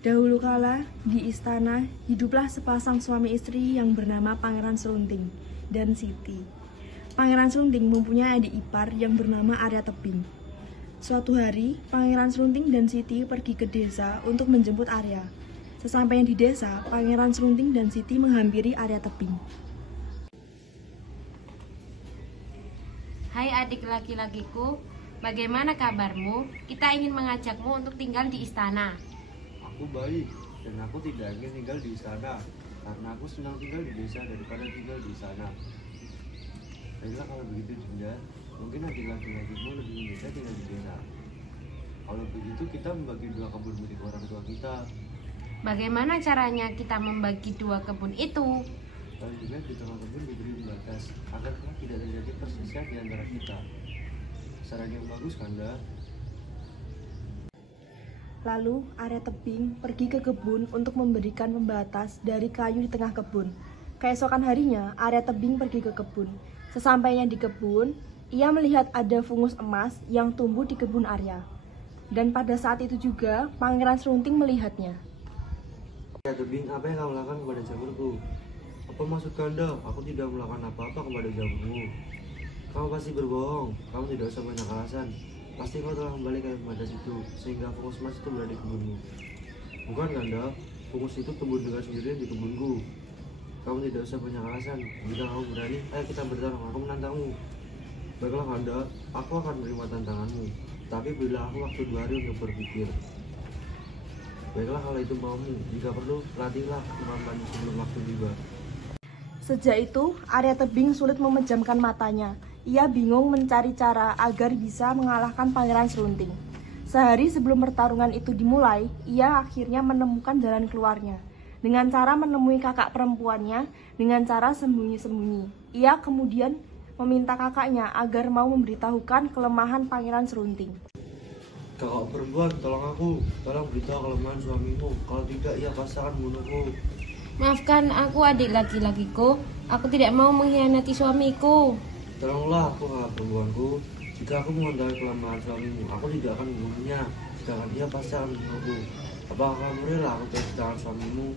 Dahulu kala, di istana, hiduplah sepasang suami istri yang bernama Pangeran Serunting dan Siti. Pangeran Serunting mempunyai adik ipar yang bernama Arya Tebing. Suatu hari, Pangeran Serunting dan Siti pergi ke desa untuk menjemput Arya. Sesampainya di desa, Pangeran Serunting dan Siti menghampiri Arya Tebing. Hai adik laki-lakiku, bagaimana kabarmu? Kita ingin mengajakmu untuk tinggal di istana. Aku baik, dan aku tidak ingin tinggal di istana, karena aku senang tinggal di desa daripada tinggal di istana. Baiklah kalau begitu Dinda, mungkin adik laki-lakimu lebih memilih tinggal di desa. Kalau begitu kita membagi dua kebun milik orang tua kita. Bagaimana caranya kita membagi dua kebun itu? Kalau juga di tengah kebun diberi pembatas, agar tidak terjadi perselisihan di antara kita. Saran yang bagus, Kanda. Lalu Arya Tebing pergi ke kebun untuk memberikan pembatas dari kayu di tengah kebun. Keesokan harinya, Arya Tebing pergi ke kebun. Sesampainya di kebun, ia melihat ada fungus emas yang tumbuh di kebun Arya. Dan pada saat itu juga, Pangeran Serunting melihatnya. Arya Tebing, apa yang kamu lakukan kepada jamurku? Apa maksud Kanda? Aku tidak melakukan apa-apa kepada jamurmu. Kamu pasti berbohong. Kamu tidak usah banyak alasan. Pasti kau telah kembali ke pembatas itu, sehingga fungus emas itu berada di kebunmu. Bukan Kanda, fungus itu tumbuh dengan sendirian di kebunku. Kamu tidak usah banyak alasan. Jika kamu berani, ayo kita bertarung. Aku menantangmu. Baiklah Kanda, aku akan menerima tantanganmu. Tapi berilah aku waktu 2 hari untuk berpikir. Baiklah kalau itu maumu. Jika perlu, latihlah kemampuanmu sebelum waktu tiba. Sejak itu, Arya Tebing sulit memejamkan matanya. Ia bingung mencari cara agar bisa mengalahkan Pangeran Serunting. Sehari sebelum pertarungan itu dimulai, ia akhirnya menemukan jalan keluarnya. Dengan cara menemui kakak perempuannya, dengan cara sembunyi-sembunyi. Ia kemudian meminta kakaknya agar mau memberitahukan kelemahan Pangeran Serunting. Kakak perempuan, tolong aku. Tolong beritahu kelemahan suamimu. Kalau tidak, ia pasti akan membunuhmu. Maafkan aku adik laki-lakiku, aku tidak mau mengkhianati suamiku. Tolonglah aku, kakak perempuanku. Jika aku mengetahui kelemahan suamimu, aku tidak akan membunuhnya. Sedangkan dia pasti akan membunuhku. Apakah kamu rela aku jadi tangan suamimu?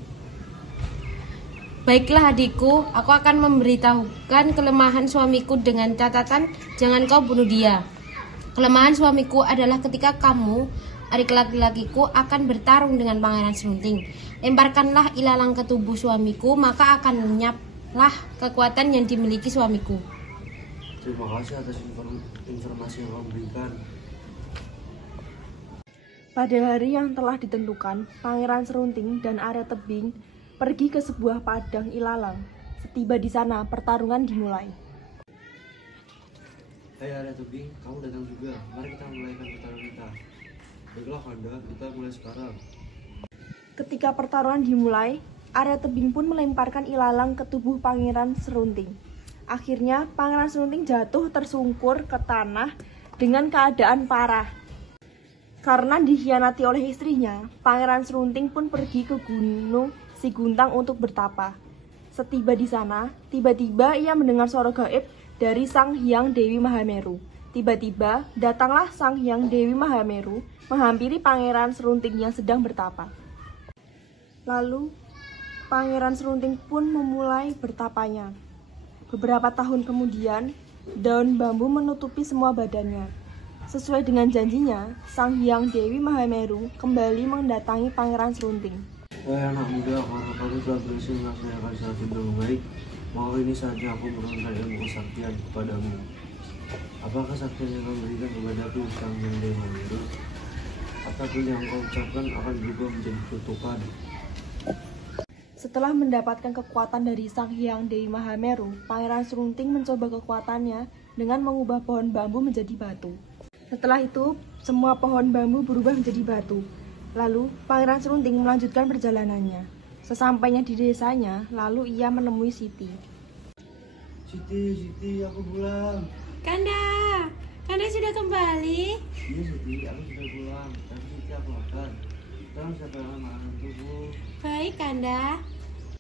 Baiklah adikku, aku akan memberitahukan kelemahan suamiku dengan catatan jangan kau bunuh dia. Kelemahan suamiku adalah ketika kamu, adik laki-lakiku, akan bertarung dengan Pangeran Serunting. Lemparkanlah ilalang ke tubuh suamiku, maka akan lenyaplah kekuatan yang dimiliki suamiku. Terima kasih atas informasi yang kamu berikan. Pada hari yang telah ditentukan, Pangeran Serunting dan Arya Tebing pergi ke sebuah padang ilalang. Setiba di sana, pertarungan dimulai. Hai Arya Tebing, kamu datang juga. Mari kita mulaikan pertarungan kita. Baiklah Kanda, kita mulai sekarang. Ketika pertarungan dimulai, Arya Tebing pun melemparkan ilalang ke tubuh Pangeran Serunting. Akhirnya, Pangeran Serunting jatuh tersungkur ke tanah dengan keadaan parah. Karena dikhianati oleh istrinya, Pangeran Serunting pun pergi ke Gunung Siguntang untuk bertapa. Setiba di sana, tiba-tiba ia mendengar suara gaib dari Sang Hyang Dewi Mahameru. Tiba-tiba, datanglah Sang Hyang Dewi Mahameru menghampiri Pangeran Serunting yang sedang bertapa. Lalu, Pangeran Serunting pun memulai bertapanya. Beberapa tahun kemudian, daun bambu menutupi semua badannya. Sesuai dengan janjinya, Sang Hyang Dewi Mahameru kembali mendatangi Pangeran Serunting. Hai anak muda, karena kamu telah berhasil melaksanakan syarat yang baik, maka ini saatnya aku menurunkan ilmu kesaktian kepadamu. Apakah kesaktian yang kamu berikan kepadaku, Sang Hyang Dewi Mahameru? Apapun yang kau ucapkan akan berubah menjadi kutukan. Setelah mendapatkan kekuatan dari Sang Hyang Dewi Mahameru, Pangeran Serunting mencoba kekuatannya dengan mengubah pohon bambu menjadi batu. Setelah itu, semua pohon bambu berubah menjadi batu. Lalu, Pangeran Serunting melanjutkan perjalanannya. Sesampainya di desanya, lalu ia menemui Siti. Siti, aku pulang. Kanda sudah kembali. Iya Siti, aku sudah pulang. Tapi Siti aku makan. Sekarang siapa yang makan untukku? Baik Kanda.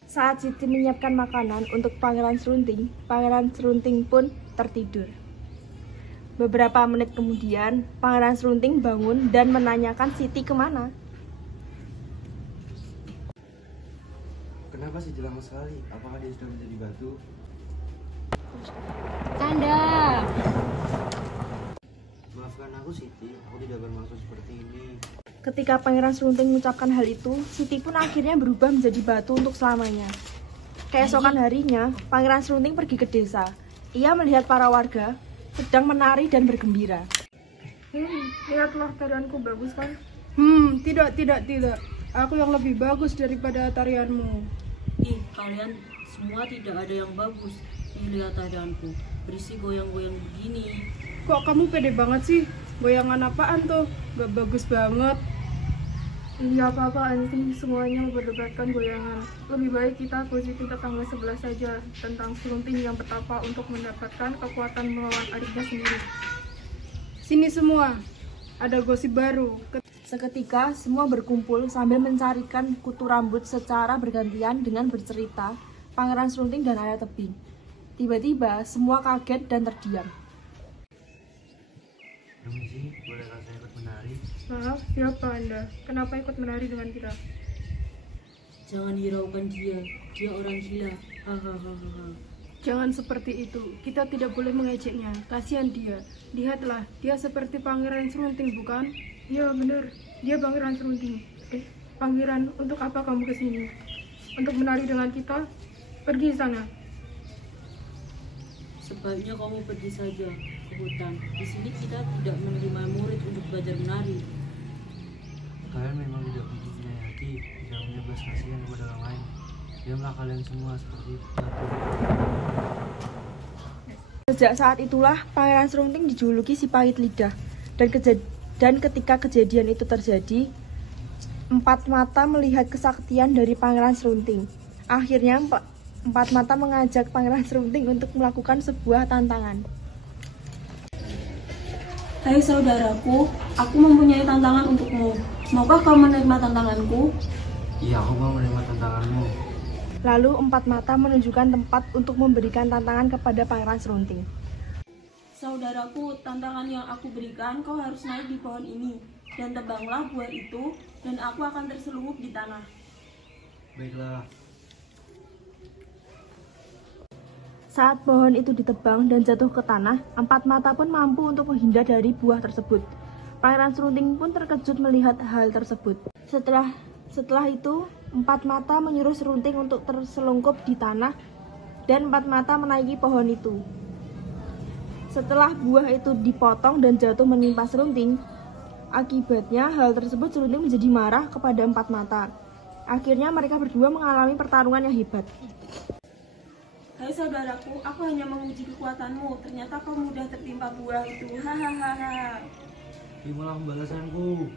Saat Siti menyiapkan makanan untuk Pangeran Serunting pun tertidur. Beberapa menit kemudian, Pangeran Serunting bangun dan menanyakan Siti kemana. Kenapa Siti lama sekali? Apakah dia sudah menjadi batu? Kanda. Maafkan aku Siti, aku tidak bermaksud seperti ini. Ketika Pangeran Serunting mengucapkan hal itu, Siti pun akhirnya berubah menjadi batu untuk selamanya. Keesokan harinya, Pangeran Serunting pergi ke desa. Ia melihat para warga sedang menari dan bergembira. Lihatlah tarianku bagus kan? Tidak. Aku yang lebih bagus daripada tarianmu. Ih, kalian semua tidak ada yang bagus. Nih, lihat tarianku, berisi goyang-goyang begini. Kok kamu pede banget sih? Goyangan apaan tuh? Gak bagus banget. Iya apa-apaan sih, semuanya memperdebatkan goyangan. Lebih baik kita gosipin tetangga sebelah saja tentang Serunting yang betapa untuk mendapatkan kekuatan melawan adiknya sendiri. Sini semua, ada gosip baru. Seketika semua berkumpul sambil mencarikan kutu rambut secara bergantian dengan bercerita Pangeran Serunting dan Arya Tebing. Tiba-tiba semua kaget dan terdiam. Permisi, bolehkah saya ikut menari? Maaf, siapa Anda? Kenapa ikut menari dengan kita? Jangan hiraukan dia orang gila. Hahaha. Jangan seperti itu, kita tidak boleh mengejeknya. Kasihan dia. Lihatlah, dia seperti Pangeran Serunting, bukan? Iya benar, dia Pangeran Serunting. Pangeran, untuk apa kamu kesini? Untuk menari dengan kita? Pergi sana. Sebaiknya kamu pergi saja ke hutan. Di sini kita tidak menerima murid untuk belajar menari. Kalian memang tidak punya hati, tidak punya belas kasihan kepada orang lain. Diamlah kalian semua seperti batu. Sejak saat itulah Pangeran Serunting dijuluki si pahit lidah. Dan ketika kejadian itu terjadi, empat mata melihat kesaktian dari Pangeran Serunting. Akhirnya empat mata mengajak Pangeran Serunting untuk melakukan sebuah tantangan. Hai saudaraku, aku mempunyai tantangan untukmu. Maukah kau menerima tantanganku? Iya, aku mau menerima tantanganmu. Lalu empat mata menunjukkan tempat untuk memberikan tantangan kepada Pangeran Serunting. Saudaraku, tantangan yang aku berikan, kau harus naik di pohon ini dan tebanglah buah itu, dan aku akan terselumup di tanah. Baiklah. Saat pohon itu ditebang dan jatuh ke tanah, empat mata pun mampu untuk menghindar dari buah tersebut. Pangeran Serunting pun terkejut melihat hal tersebut. Setelah itu, empat mata menyuruh Serunting untuk terselungkup di tanah dan empat mata menaiki pohon itu. Setelah buah itu dipotong dan jatuh menimpa Serunting, akibatnya hal tersebut Serunting menjadi marah kepada empat mata. Akhirnya mereka berdua mengalami pertarungan yang hebat. Hai saudaraku, aku hanya menguji kekuatanmu. Ternyata kau mudah tertimpa buah itu. Hahaha. Terimalah pembalasanku.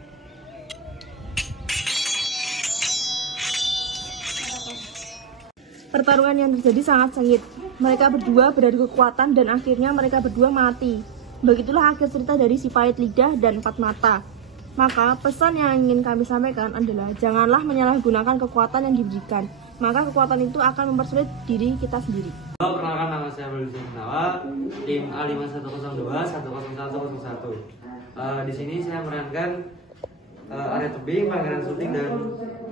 Pertarungan yang terjadi sangat sengit. Mereka berdua beradu kekuatan dan akhirnya mereka berdua mati. Begitulah akhir cerita dari si pahit lidah dan empat mata. Maka pesan yang ingin kami sampaikan adalah janganlah menyalahgunakan kekuatan yang diberikan. Maka kekuatan itu akan mempersulit diri kita sendiri. Halo, perkenalkan nama saya Melisa Gunawa, tim A5102 10101. Di sini saya memerankan Arya Tebing, Pangeran Serunting dan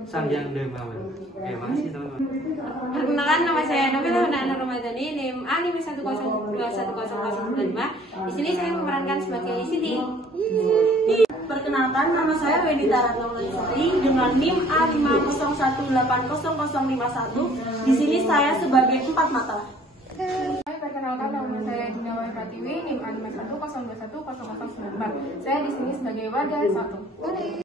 Sang Hyang Demawan. Oke, makasih teman-teman. Perkenalkan, nama saya Nabila Hunana Ramadhani, NIM A51021005. Di sini saya memerankan sebagai Siti. Perkenalkan, nama saya Wedita Ratnawulandari dengan NIM A50180051. Di sini saya sebagai empat mata. Perkenalkan, nama saya Dina Wahyu Pratiwi, NIM A51021004. Saya di sini sebagai warga satu.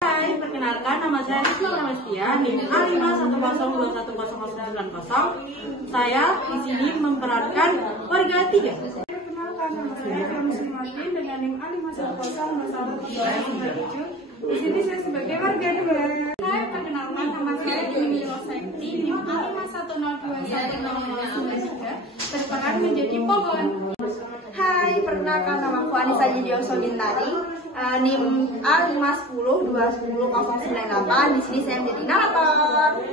Hai, perkenalkan nama saya Rizky Ramastia, NIM A51021090. Saya di sini memerankan warga 3. Perkenalkan, nama saya Ramsi Martin dengan NIM A50100137. Di sini saya sebagai warga 2. Hai, perkenalkan nama saya Juni Rosekti, NIM A51021093. Berperan menjadi pohon. Hai, perkenalkan nama aku Anissa Yudhyoso Bintari, NIM A50102098. Di sini saya menjadi narator.